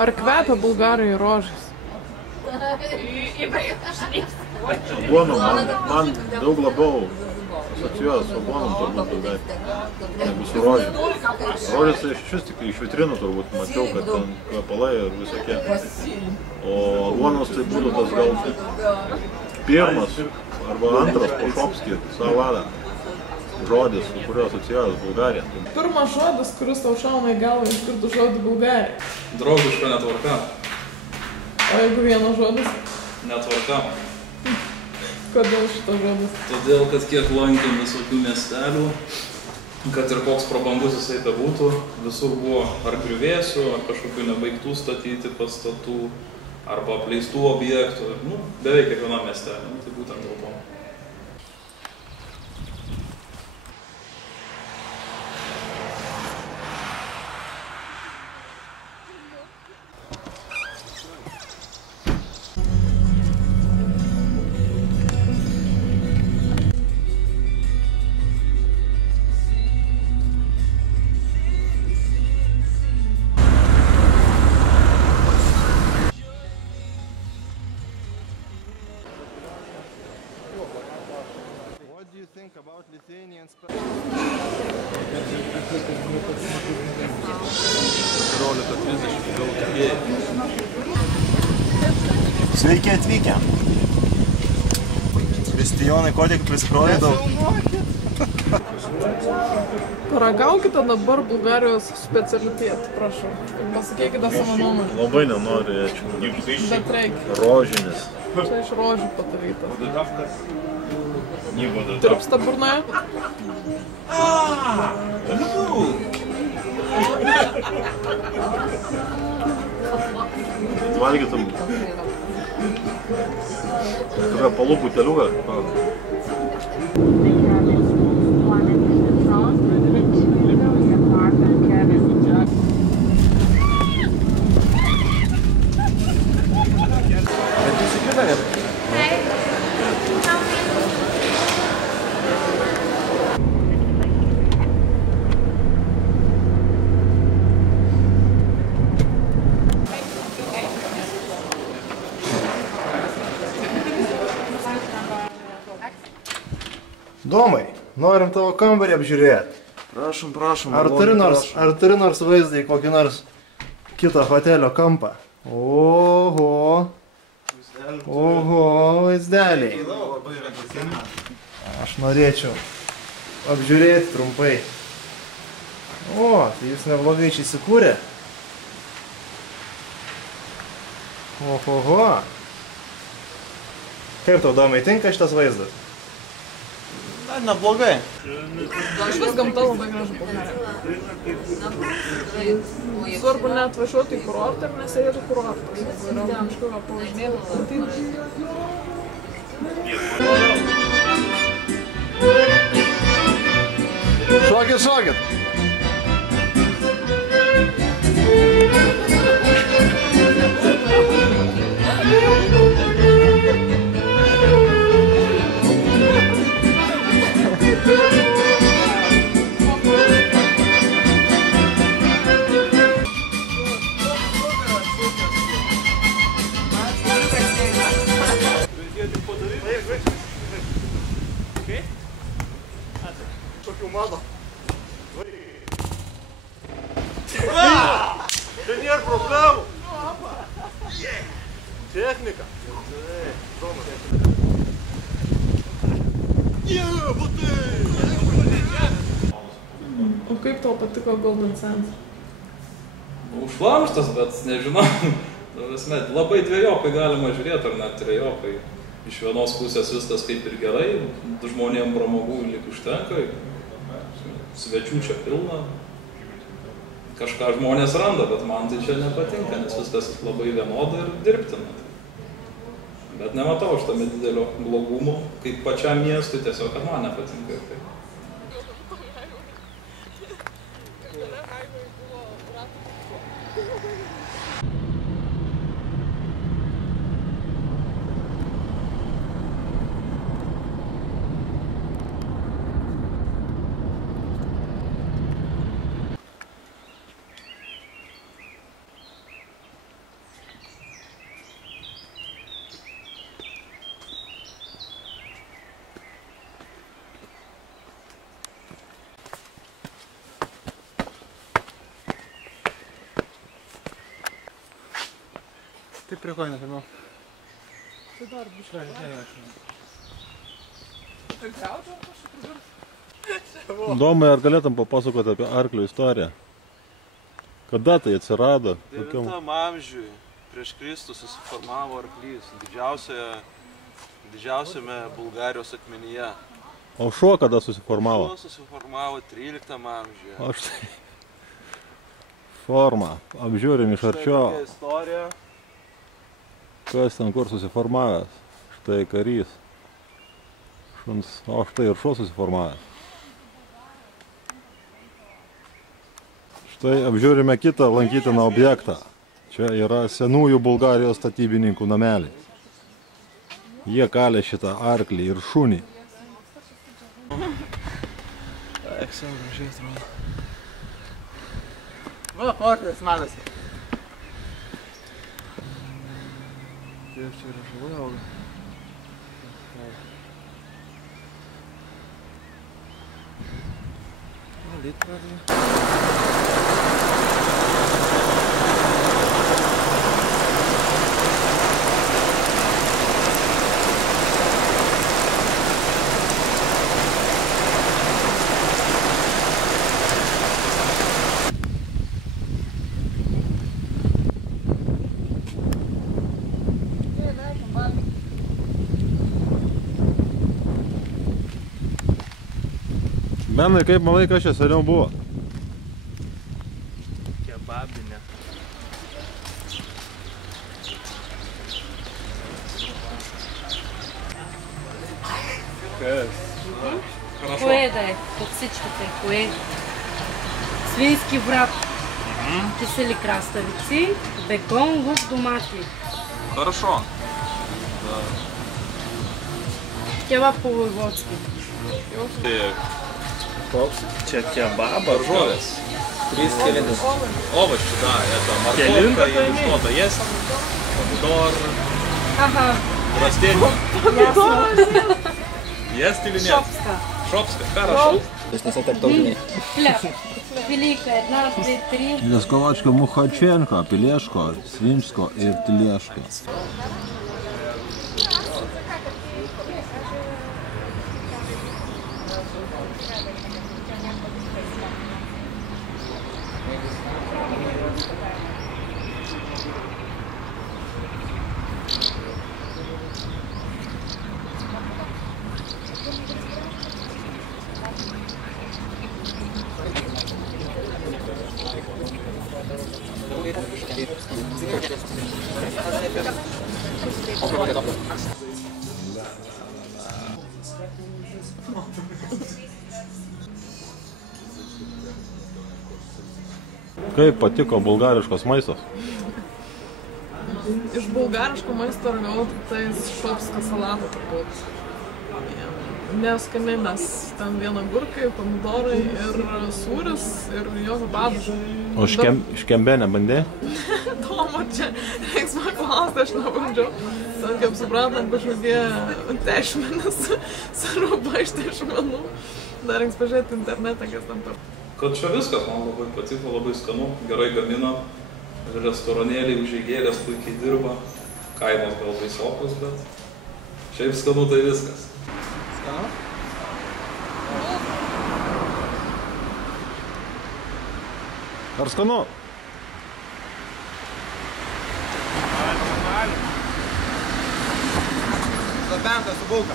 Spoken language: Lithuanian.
Ar kvepia Bulgarijai rožės? Aguonom man daug labiau asocijuoja su aguonom turbūt beveik, negu su rožėm. Rožės tai iš tik iš vitrinų turbūt mačiau, kad ten kvepalai ir visokie. O aguonos tai būtų tas gal pirmas arba antras Pošopski Salada žodis, su kuriuo asocijuojas Bulgarija. Pirmas žodis, kuris tau šauna į galvą išgirdu žodį Bulgarija. Draugiška netvarka. O jeigu vienas žodis? Netvarka. Kodėl šitas žodis? Todėl, kad kiek lankėm visokių miestelių, kad ir koks prabangus jisai bebūtų, visur buvo ar griuvėsių, ar kažkokių nebaigtų statyti pastatų, arba apleistų objektų. Nu, beveik kiekvienam miestelį. Tai būtent dėl to. Sveiki atvykę. Kristijonai, ko tik prisikrovė daug? Paragaukite dabar Bulgarijos specialitetą, prašau. Pasakykite savo nuomonę. Labai nenorėčiau. Bet reikia. Rožinis. Čia iš rožių padaryta. Tirpsta burnoje? Valgytum kvepalų buteliuką. Domai, norim tavo kambarį apžiūrėti. Prašom, prašom. Ar turi nors vaizdą į kokį nors kitą hotelio kampą? Oho. Oho, vaizdeliai. Aš norėčiau apžiūrėti trumpai. O, tai jūs neblogai čia įsikūrė. Ohoho. Kaip tau, Domai, tinka šitas vaizdas? Neblogai. Iš vis gamta labai gražu Bulgarija. Svarbu net važiuoti į kurortą ir nesėdėti kurortas. Yra miškų pavažinėti. Šokit, šokit. Mano. Čia nėra problemų. Technika. O kaip tau patiko Golden Sands? Užlamštas, bet nežinau. Labai dvejopai galima žiūrėti, ar net trejopai. Iš vienos pusės viskas kaip ir gerai, žmonėm pramogų lyg užtenka, svečių čia pilna. Kažką žmonės randa, bet man tai čia nepatinka, nes viskas labai vienoda ir dirbtina. Bet nematau aš tame didelio blogumo, kaip pačiam miestui, tiesiog kad man nepatinka ir kaip. Tai prie ko nepirmiau? Tai dar biškai. Ir griaučia ar kažkaip? Domai, ar galėtum papasakoti apie arklio istoriją? Kada tai atsirado? 9 amžiui prieš Kristų susiformavo arklys didžiausiame Bulgarijos akmenyje. O šuo kada susiformavo? Šuo susiformavo 13 amžiuje. O štai. Forma. Apžiūrim iš arčiau. Štai tokia istorija. Kas ten kur susiformavęs? Štai karys. Šuns. O štai ir šuo susiformavęs. Štai apžiūrime kitą lankytiną objektą. Čia yra senųjų Bulgarijos statybininkų nameliai. Jie kalė šitą arklį ir šunį. Eksel gražiai atrodo. Va, portas matosi. Taip, čia yra žalai auga. Litrą. Benai, kaip manai, kas čia seniau buvo? Kebabinė. Kas? Кое да е, от всичките, кое? Свински врат, кисели краставици, бекон, лук, домати. Хорошо. Кебаб по-войводски. Čia kebabas. Daržovės. 3 kelintas. Овощи, да, это Келинка морковка или что-то есть. Помидор, Ага, растение. ясно. Есть или нет? Шопска. Шопска, хорошо. Хляб. Велика, 1, 2, 3. Lieskovачка Мухаченко, Пилешко, Свинчко ir Tileško. Kaip patiko bulgariškos maistas? Iš bulgariško maisto ragavau tik tais šopską salatą turbūt. Neskaniai, nes ten vien agurkai, pomidorai ir sūris ir jokio padažo. O škembė nebandė? Tomo, čia reiks paklausti, aš nebandžiau. Ten, kaip supratom, kažkokie tešmenis sarūba iš tešmenų. Dar reiks pažiūrėti internetą, kas ten per. Kad čia viskas man labai patiko, labai skanu, gerai gamina. Restoranėliai, užeigėlės puikiai dirba. Kainos gal baisokus, bet šiaip skanu tai viskas. Skanu? Ar skanu? Zabentas su bulka.